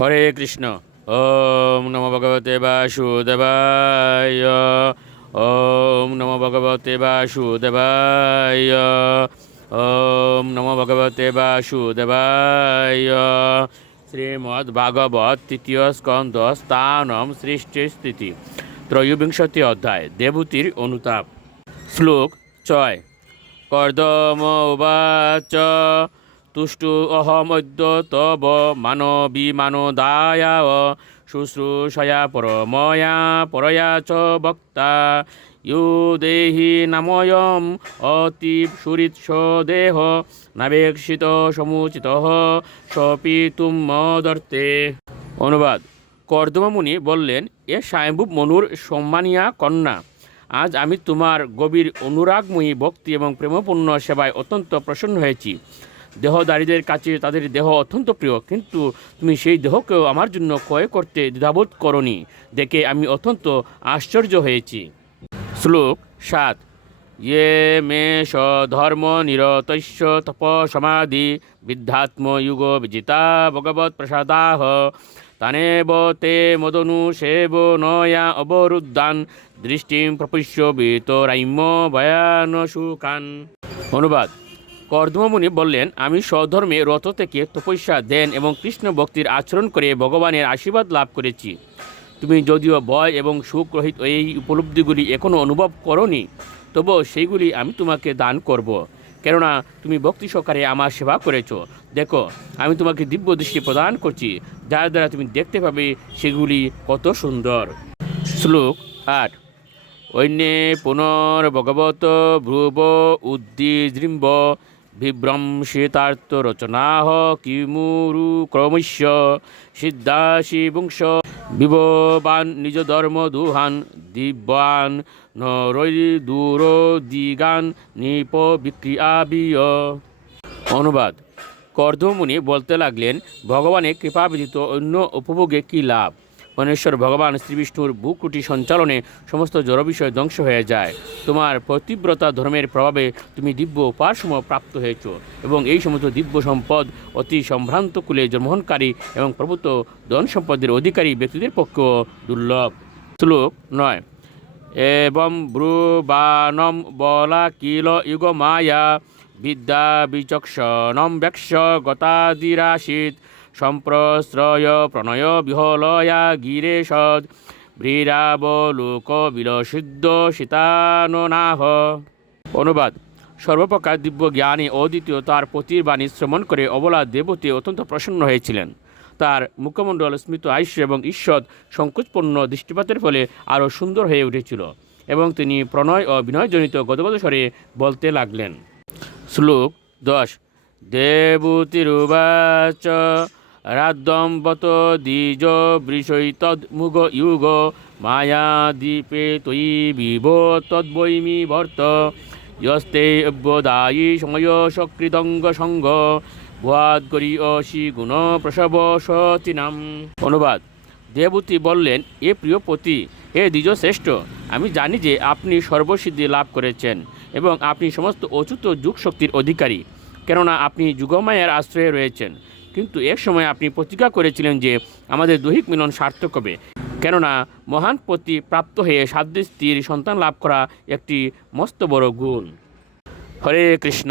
হরে কৃষ্ণ। ওম নমো ভগবতে বাসুদেবায়। ওম নমো ভগবতে বাসুদেবায়। ওম নমো ভগবতে বাসুদেবায়। শ্রীমদ্ ভাগবত তৃতীয় স্কন্ধ স্থানম সৃষ্টি স্থিতি ত্রয়োবিংশতি অধ্যায় দেবূতির অনুতাপ। শ্লোক 6। কর্দম উবাচ তুষ্টু অহমদ্য তব মানবিমানোদায়া শুশ্রূষয়া পরময়া পরয়া চ বক্তা ইউ দেহি নাময়ম অতীব সুরিৎস দেহ নাবেক্ষিত সমুচিত সপিতুম মদর্তে। অনুবাদ। কর্দমমুনি বললেন, এ স্বয়ম্ভূ মনুর সম্মানিয়া কন্যা, আজ আমি তোমার গভীর অনুরাগময়ী ভক্তি এবং প্রেমপূর্ণ সেবায় অত্যন্ত প্রসন্ন হয়েছি। দেহধারীদের কাছে তাদের দেহ অত্যন্ত প্রিয়, কিন্তু তুমি সেই দেহকেও আমার জন্য ক্রয় করতে দ্বিধাবোধ করনি দেখে আমি অত্যন্ত আশ্চর্য হয়েছি। শ্লোক 7। ইয়ে মে স্বধর্ম নিরতস্য তপ সমাধি বিদ্ধাত্মযুগ বিজিতা ভগবৎ প্রসাদাহ তানেব তে মদনুষেব নয়া অবরুদ্ধান দৃষ্টিম প্রপুষ্য বিতরাইম্য ভয়ান সুখান। অনুবাদ। কর্দমমুনি বললেন, আমি স্বধর্মে রত থেকে তপস্যা, ধ্যান এবং কৃষ্ণ ভক্তির আচরণ করে ভগবানের আশীর্বাদ লাভ করেছি। তুমি যদিও ভয় এবং সুখ রহিত এই উপলব্ধিগুলি এখনও অনুভব করনি, তবুও সেইগুলি আমি তোমাকে দান করব, কেননা তুমি ভক্তি সহকারে আমার সেবা করেছ। দেখো, আমি তোমাকে দিব্য দৃষ্টি প্রদান করছি, যার দ্বারা তুমি দেখতে পাবে সেগুলি কত সুন্দর। শ্লোক 8। ঐন্যে পুনর্ভগবত ভ্রুব উদ্দিজৃম্ব বিভ্রংশিতার্থ রচনাহ কিমুরু ক্রমস্য সিদ্ধাসি বংশ বিভবান নিজ ধর্ম দুহান দিব্যান নরৈ দূর দিগান নিপ বিক্রিয়াবিয়। অনুবাদ। কর্দমমুনি বলতে লাগলেন, ভগবানের কৃপা ব্যতীত অন্য উপভোগে কী লাভ? মনেশ্বর ভগবান শ্রীবিষ্ণুর ভূকুটি সঞ্চালনে সমস্ত জড় বিষয় ধ্বংস হয়ে যায়। তোমার পতিব্রতা ধর্মের প্রভাবে তুমি দিব্য উপাসম প্রাপ্ত হয়েছ, এবং এই সমস্ত দিব্য সম্পদ অতি সম্ভ্রান্ত কুলে জন্মগ্রহণকারী এবং প্রভূত ধন সম্পদের অধিকারী ব্যক্তিদের পক্ষেও দুর্লভ। শ্লোক 9। এবং ব্রুবাণম বলা কিল ইগ মায়া বিদ্যা বিচক্ষণম ব্যাক্ষ গতাদিরাশিত সম্প্রশ্রয় প্রণয় বিহলয়া গিরেশদ ভ্রীরাবলোক বিলসিদ্ধ শীতাননাহ। অনুবাদ। সর্বপ্রকার দিব্য জ্ঞানী অদ্বিতীয় তার পতির বাণী শ্রবণ করে অবলা দেবতী অত্যন্ত প্রসন্ন হয়েছিলেন। তার মুখমণ্ডল স্মিত আয়ুষ্য এবং ঈষৎ সংকোচপূর্ণ দৃষ্টিপাতের ফলে আরও সুন্দর হয়ে উঠেছিল, এবং তিনি প্রণয় ও বিনয়জনিত গদগদ স্বরে বলতে লাগলেন। শ্লোক 10। দেবূতিরুবাচ রাদ্যম্বত দ্বিজ বৃষৈতদ্মুগ ইউগ মায়াদীপে ত্বয়ি বিভো তদ্বৈমি ভর্ত ইয়স্তে অব্যদায়ী সময় সকৃতঙ্গ সঙ্গ ভুয়াদ্গরি অসি গুণ প্রসব সতিনাম। অনুবাদ। দেবূতি বললেন, এ প্রিয়পতি, হে দ্বিজ শ্রেষ্ঠ, আমি জানি যে আপনি সর্বসিদ্ধি লাভ করেছেন এবং আপনি সমস্ত অচ্যুত যুগ শক্তির অধিকারী, কেননা আপনি যুগমায়ার আশ্রয়ে রয়েছেন। কিন্তু এক সময় আপনি প্রতিজ্ঞা করেছিলেন যে আমাদের দৈহিক মিলন সার্থক হবে, কেননা মহান পতি প্রাপ্ত হয়ে সাধ্য স্ত্রীর সন্তান লাভ করা একটি মস্ত বড় গুণ। হরে কৃষ্ণ।